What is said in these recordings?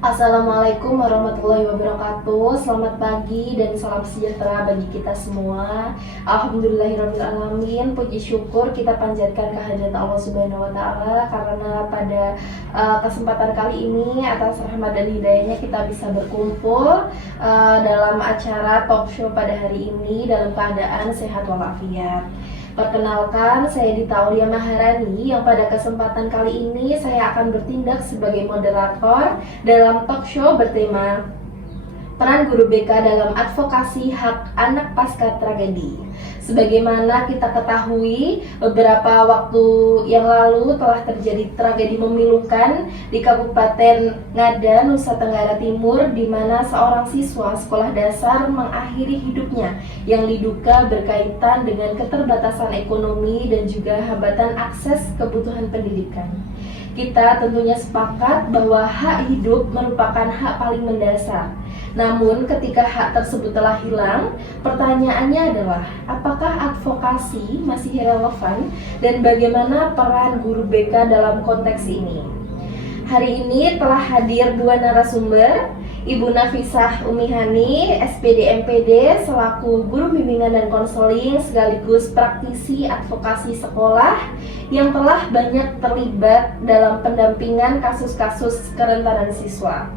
Assalamualaikum warahmatullahi wabarakatuh. Selamat pagi dan salam sejahtera bagi kita semua. Alhamdulillahirrahmanirrahim. Puji syukur kita panjatkan kehadirat Allah Subhanahu wa Ta'ala, karena pada kesempatan kali ini atas rahmat dan hidayahnya kita bisa berkumpul dalam acara talk show pada hari ini dalam keadaan sehat walafiat. Perkenalkan, saya Dita Aulia Maharani yang pada kesempatan kali ini saya akan bertindak sebagai moderator dalam talk show bertema Peran Guru BK dalam Advokasi Hak Anak Pasca Tragedi. Sebagaimana kita ketahui, beberapa waktu yang lalu telah terjadi tragedi memilukan di Kabupaten Ngada, Nusa Tenggara Timur, di mana seorang siswa sekolah dasar mengakhiri hidupnya yang diduga berkaitan dengan keterbatasan ekonomi dan juga hambatan akses kebutuhan pendidikan. Kita tentunya sepakat bahwa hak hidup merupakan hak paling mendasar. Namun ketika hak tersebut telah hilang, pertanyaannya adalah apakah advokasi masih relevan dan bagaimana peran guru BK dalam konteks ini? Hari ini telah hadir dua narasumber, Ibu Nafisah Umihani, SPD MPD, selaku guru bimbingan dan konseling sekaligus praktisi advokasi sekolah yang telah banyak terlibat dalam pendampingan kasus-kasus kerentanan siswa.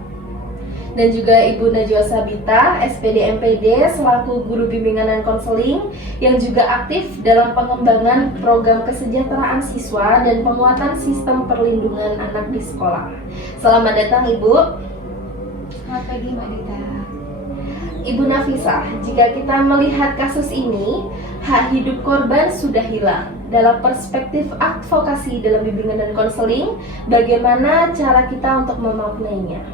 Dan juga Ibu Najwa Sabita, SPD MPD, selaku guru bimbingan dan konseling yang juga aktif dalam pengembangan program kesejahteraan siswa dan penguatan sistem perlindungan anak di sekolah. Selamat datang Ibu. Selamat pagi Mbak Dita. Ibu Nafisah, jika kita melihat kasus ini, hak hidup korban sudah hilang. Dalam perspektif advokasi dalam bimbingan dan konseling, bagaimana cara kita untuk memaknainya?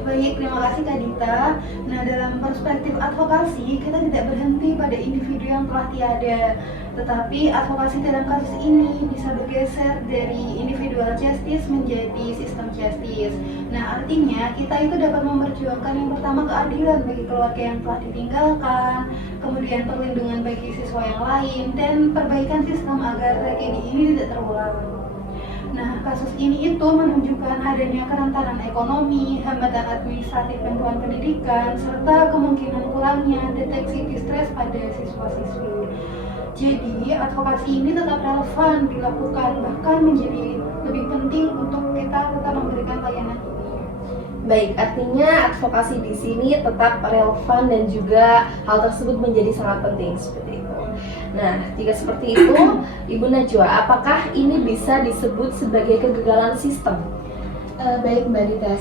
Baik, terima kasih Kak Dita. Nah, dalam perspektif advokasi, kita tidak berhenti pada individu yang telah tiada, tetapi advokasi dalam kasus ini bisa bergeser dari individual justice menjadi sistem justice. Nah, artinya kita itu dapat memperjuangkan yang pertama keadilan bagi keluarga yang telah ditinggalkan, kemudian perlindungan bagi siswa yang lain, dan perbaikan sistem agar tragedi ini tidak terulang. Nah, kasus ini itu menunjukkan adanya kerentanan ekonomi, hambatan administratif bantuan pendidikan, serta kemungkinan kurangnya deteksi distres pada siswa-siswi. Jadi, advokasi ini tetap relevan dilakukan, bahkan menjadi lebih penting untuk kita tetap memberikan layanan ini. Baik, artinya advokasi di sini tetap relevan dan juga hal tersebut menjadi sangat penting seperti itu. Nah, jika seperti itu, Ibu Najwa, apakah ini bisa disebut sebagai kegagalan sistem? Baik Mbak Dita,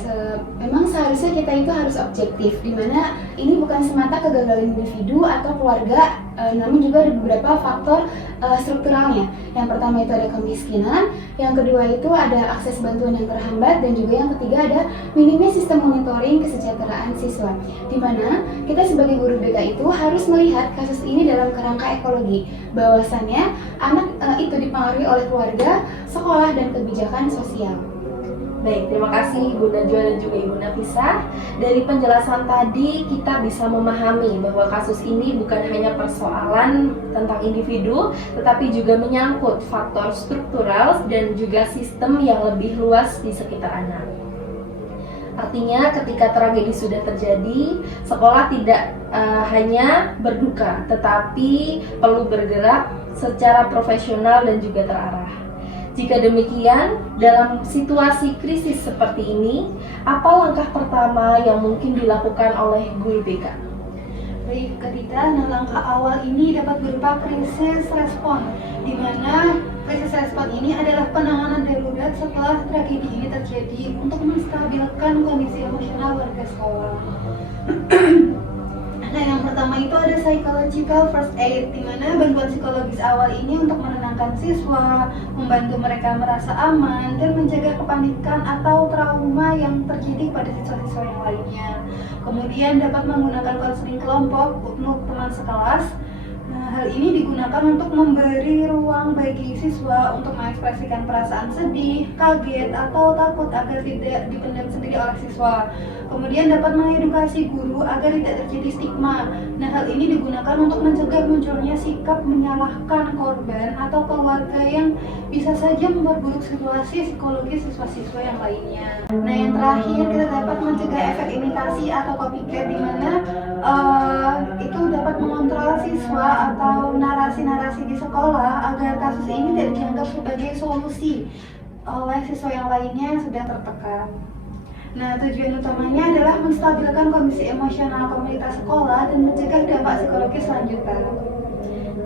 memang seharusnya kita itu harus objektif, di mana ini bukan semata kegagalan individu atau keluarga, namun juga ada beberapa faktor strukturalnya. Yang pertama itu ada kemiskinan, yang kedua itu ada akses bantuan yang terhambat, dan juga yang ketiga ada minimnya sistem monitoring kesejahteraan siswa. Di mana kita sebagai guru BK itu harus melihat kasus ini dalam kerangka ekologi, bahwasannya anak itu dipengaruhi oleh keluarga, sekolah, dan kebijakan sosial. Baik, terima kasih Ibu Najwa dan juga Ibu Nafisah. Dari penjelasan tadi kita bisa memahami bahwa kasus ini bukan hanya persoalan tentang individu, tetapi juga menyangkut faktor struktural dan juga sistem yang lebih luas di sekitar anak. Artinya ketika tragedi sudah terjadi, sekolah tidak hanya berduka, tetapi perlu bergerak secara profesional dan juga terarah. Jika demikian, dalam situasi krisis seperti ini, apa langkah pertama yang mungkin dilakukan oleh guru BK? Baik, Kak Dita, nah langkah awal ini dapat berupa krisis respon, di mana krisis respon ini adalah penanganan darurat setelah tragedi ini terjadi untuk menstabilkan kondisi emosional warga sekolah. Nah, yang pertama itu ada psychological first aid, di mana bantuan psikologis awal ini untuk menenangkan siswa, membantu mereka merasa aman, dan menjaga kepanikan atau trauma yang terjadi pada siswa-siswa yang lainnya. Kemudian dapat menggunakan konseling kelompok untuk teman sekelas. Nah, hal ini digunakan untuk memberi ruang bagi siswa untuk mengekspresikan perasaan sedih, kaget, atau takut agar tidak dipendam sendiri oleh siswa. Kemudian dapat mengedukasi guru agar tidak terjadi stigma. Nah, hal ini digunakan untuk mencegah munculnya sikap menyalahkan korban atau keluarga yang bisa saja memperburuk situasi psikologis siswa-siswa yang lainnya. Nah, yang terakhir kita dapat mencegah efek imitasi atau copycat, di mana itu dapat mengontrol siswa atau narasi-narasi di sekolah agar kasus ini tidak dianggap sebagai solusi oleh siswa yang lainnya yang sedang tertekan. Nah, tujuan utamanya adalah menstabilkan kondisi emosional komunitas sekolah dan mencegah dampak psikologis lanjutan.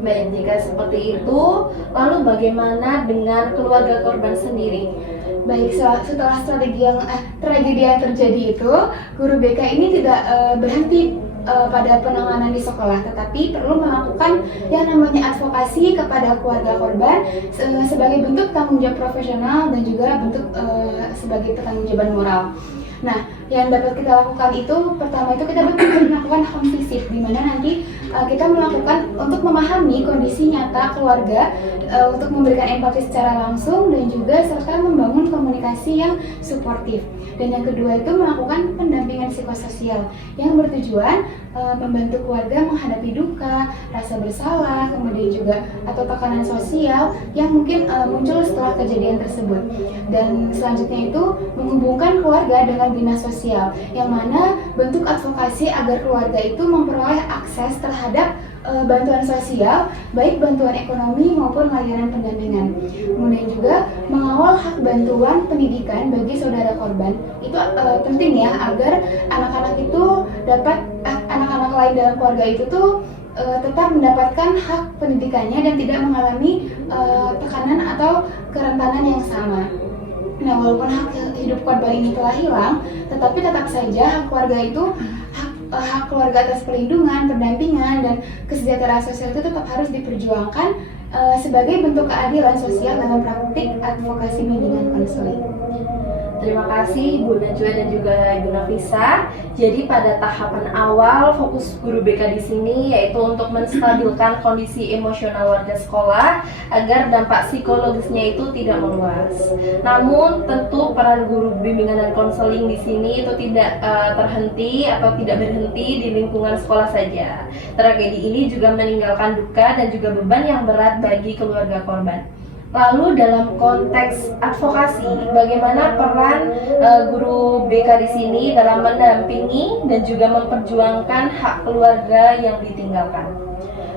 Baik, jika seperti itu, lalu bagaimana dengan keluarga korban sendiri? Baik, setelah tragedi yang terjadi itu, guru BK ini tidak berhenti pada penanganan di sekolah, tetapi perlu melakukan yang namanya advokasi kepada keluarga korban sebagai bentuk tanggung jawab profesional dan juga bentuk sebagai pertanggungjawaban moral. Nah, yang dapat kita lakukan itu, pertama itu kita melakukan home visit, di mana nanti kita melakukan untuk memahami kondisi nyata keluarga, untuk memberikan empati secara langsung dan juga serta membangun komunikasi yang suportif. Dan yang kedua itu melakukan pendampingan psikososial yang bertujuan membantu keluarga menghadapi duka, rasa bersalah, kemudian juga atau tekanan sosial yang mungkin muncul setelah kejadian tersebut. Dan selanjutnya itu menghubungkan keluarga dengan dinas sosial, yang mana bentuk advokasi agar keluarga itu memperoleh akses terhadap bantuan sosial, baik bantuan ekonomi maupun layanan pendampingan. Kemudian juga mengawal hak bantuan pendidikan bagi saudara korban. Itu penting ya, agar anak-anak itu dapat anak-anak lain dalam keluarga itu tuh tetap mendapatkan hak pendidikannya dan tidak mengalami tekanan atau kerentanan yang sama. Nah, walaupun hak hidup korban ini telah hilang, tetapi tetap saja hak keluarga itu hak keluarga atas perlindungan, pendampingan, dan kesejahteraan sosial itu tetap harus diperjuangkan sebagai bentuk keadilan sosial dalam praktik advokasi bimbingan konseling. Terima kasih Bu Najwa dan juga Ibu Nafisa. Jadi pada tahapan awal fokus guru BK di sini yaitu untuk menstabilkan kondisi emosional warga sekolah agar dampak psikologisnya itu tidak meluas. Namun tentu peran guru bimbingan dan konseling di sini itu tidak terhenti atau tidak berhenti di lingkungan sekolah saja. Tragedi ini juga meninggalkan duka dan juga beban yang berat bagi keluarga korban. Lalu dalam konteks advokasi, bagaimana peran guru BK di sini dalam mendampingi dan juga memperjuangkan hak keluarga yang ditinggalkan?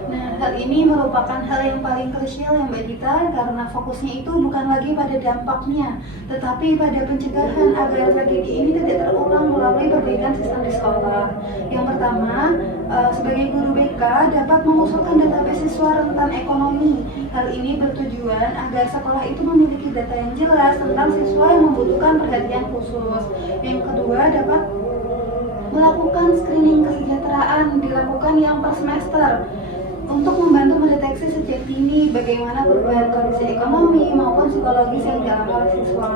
Nah, hal ini merupakan hal yang paling krusial ya Mbak Dita, karena fokusnya itu bukan lagi pada dampaknya, tetapi pada pencegahan agar tragedi ini tidak terulang melalui perbaikan sistem di sekolah. Yang pertama, sebagai guru BK dapat mengusulkan database siswa rentan ekonomi. Hal ini bertujuan agar sekolah itu memiliki data yang jelas tentang siswa yang membutuhkan perhatian khusus. Yang kedua, dapat melakukan screening kesejahteraan dilakukan yang per semester untuk membantu mendeteksi sejak dini bagaimana perubahan kondisi ekonomi maupun psikologis yang dialami oleh siswa.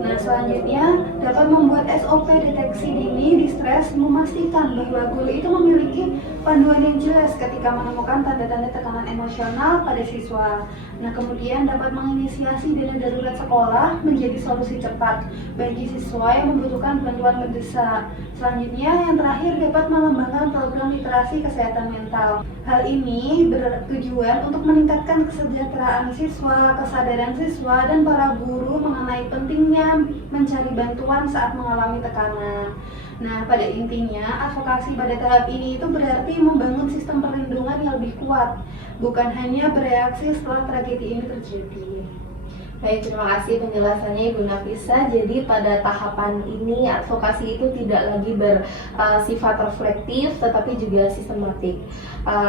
Nah, selanjutnya dapat membuat SOP deteksi dini distres, memastikan bahwa guru itu memiliki panduan yang jelas ketika menemukan tanda-tanda tekanan emosional pada siswa. Nah, kemudian dapat menginisiasi dana darurat sekolah menjadi solusi cepat bagi siswa yang membutuhkan bantuan mendesak. Selanjutnya, yang terakhir dapat mengembangkan program literasi kesehatan mental. Hal ini bertujuan untuk meningkatkan kesejahteraan siswa, kesadaran siswa, dan para guru mengenai pentingnya mencari bantuan saat mengalami tekanan. Nah, pada intinya, advokasi pada tahap ini itu berarti membangun sistem perlindungan yang lebih kuat, bukan hanya bereaksi setelah tragedi ini terjadi. Baik, terima kasih penjelasannya Ibu Nafisa. Jadi pada tahapan ini advokasi itu tidak lagi bersifat reflektif tetapi juga sistematik,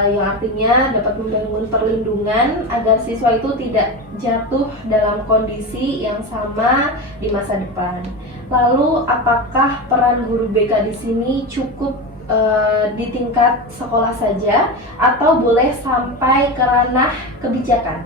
yang artinya dapat membangun perlindungan agar siswa itu tidak jatuh dalam kondisi yang sama di masa depan. Lalu apakah peran guru BK di sini cukup di tingkat sekolah saja atau boleh sampai ke ranah kebijakan?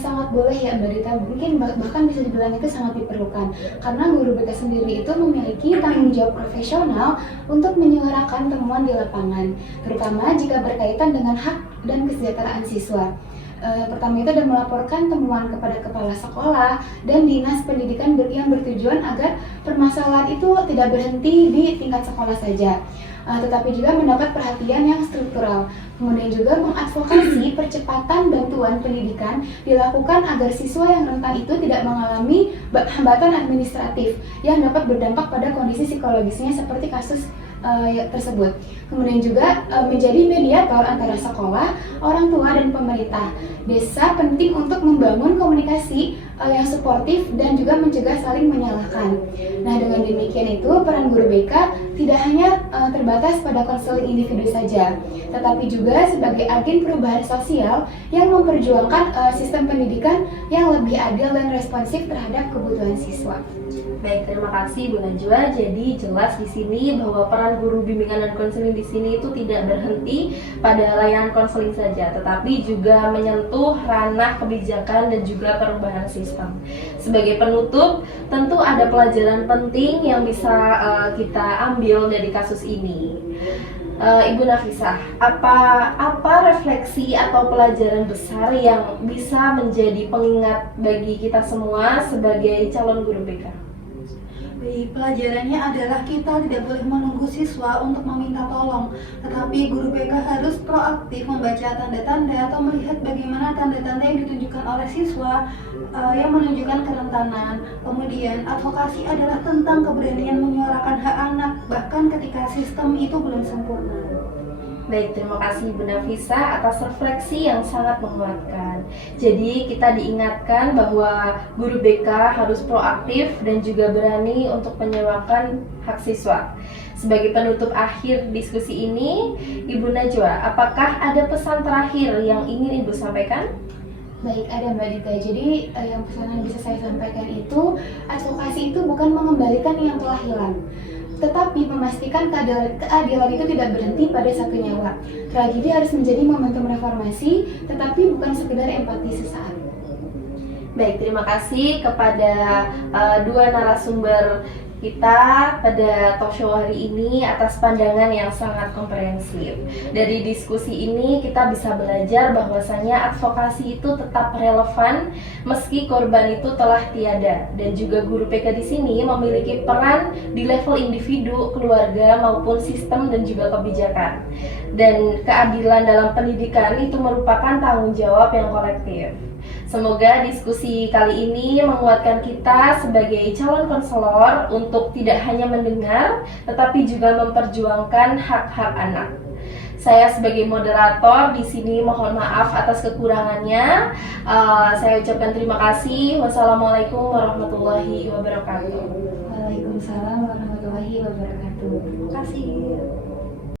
Sangat boleh ya Mbak Rita, mungkin bahkan bisa dibilang itu sangat diperlukan karena guru BK sendiri itu memiliki tanggung jawab profesional untuk menyuarakan temuan di lapangan, terutama jika berkaitan dengan hak dan kesejahteraan siswa. Yang pertama itu adalah melaporkan temuan kepada kepala sekolah dan dinas pendidikan yang bertujuan agar permasalahan itu tidak berhenti di tingkat sekolah saja, tetapi juga mendapat perhatian yang struktural. Kemudian juga mengadvokasi percepatan bantuan pendidikan dilakukan agar siswa yang rentan itu tidak mengalami hambatan administratif yang dapat berdampak pada kondisi psikologisnya seperti kasus tersebut. Kemudian juga menjadi mediator antara sekolah, orang tua, dan pemerintah. Desa penting untuk membangun komunikasi yang suportif dan juga mencegah saling menyalahkan. Nah, dengan demikian itu peran guru BK tidak hanya terbatas pada konseling individu saja, tetapi juga sebagai agen perubahan sosial yang memperjuangkan sistem pendidikan yang lebih adil dan responsif terhadap kebutuhan siswa. Baik, terima kasih Bu Najwa. Jadi jelas di sini bahwa peran guru bimbingan dan konseling di sini itu tidak berhenti pada layanan konseling saja, tetapi juga menyentuh ranah kebijakan dan juga perubahan sistem. Sebagai penutup, tentu ada pelajaran penting yang bisa kita ambil dari kasus ini. Ibu Nafisah, apa refleksi atau pelajaran besar yang bisa menjadi pengingat bagi kita semua sebagai calon guru BK? Baik, pelajarannya adalah kita tidak boleh menunggu siswa untuk meminta tolong, tetapi guru BK harus proaktif membaca tanda-tanda atau melihat bagaimana tanda-tanda yang ditunjukkan oleh siswa yang menunjukkan kerentanan. Kemudian, advokasi adalah tentang keberanian menyuarakan hak anak, bahkan ketika sistem itu belum sempurna. Baik, terima kasih Bu Nafisah atas refleksi yang sangat menguatkan. Jadi kita diingatkan bahwa guru BK harus proaktif dan juga berani untuk menyuarakan hak siswa. Sebagai penutup akhir diskusi ini, Ibu Najwa, apakah ada pesan terakhir yang ingin Ibu sampaikan? Baik, ada Mbak Dita. Jadi yang pesan yang bisa saya sampaikan itu, advokasi itu bukan mengembalikan yang telah hilang, tetapi memastikan keadilan itu tidak berhenti pada satu nyawa. Tragedi harus menjadi momentum reformasi, tetapi bukan sekedar empati sesaat. Baik, terima kasih kepada dua narasumber kita pada talk show hari ini atas pandangan yang sangat komprehensif. Dari diskusi ini kita bisa belajar bahwasanya advokasi itu tetap relevan meski korban itu telah tiada, dan juga guru PK di sini memiliki peran di level individu, keluarga maupun sistem dan juga kebijakan. Dan keadilan dalam pendidikan itu merupakan tanggung jawab yang kolektif. Semoga diskusi kali ini menguatkan kita sebagai calon konselor untuk tidak hanya mendengar, tetapi juga memperjuangkan hak-hak anak. Saya sebagai moderator di sini mohon maaf atas kekurangannya. Saya ucapkan terima kasih. Wassalamualaikum warahmatullahi wabarakatuh. Waalaikumsalam warahmatullahi wabarakatuh. Terima kasih.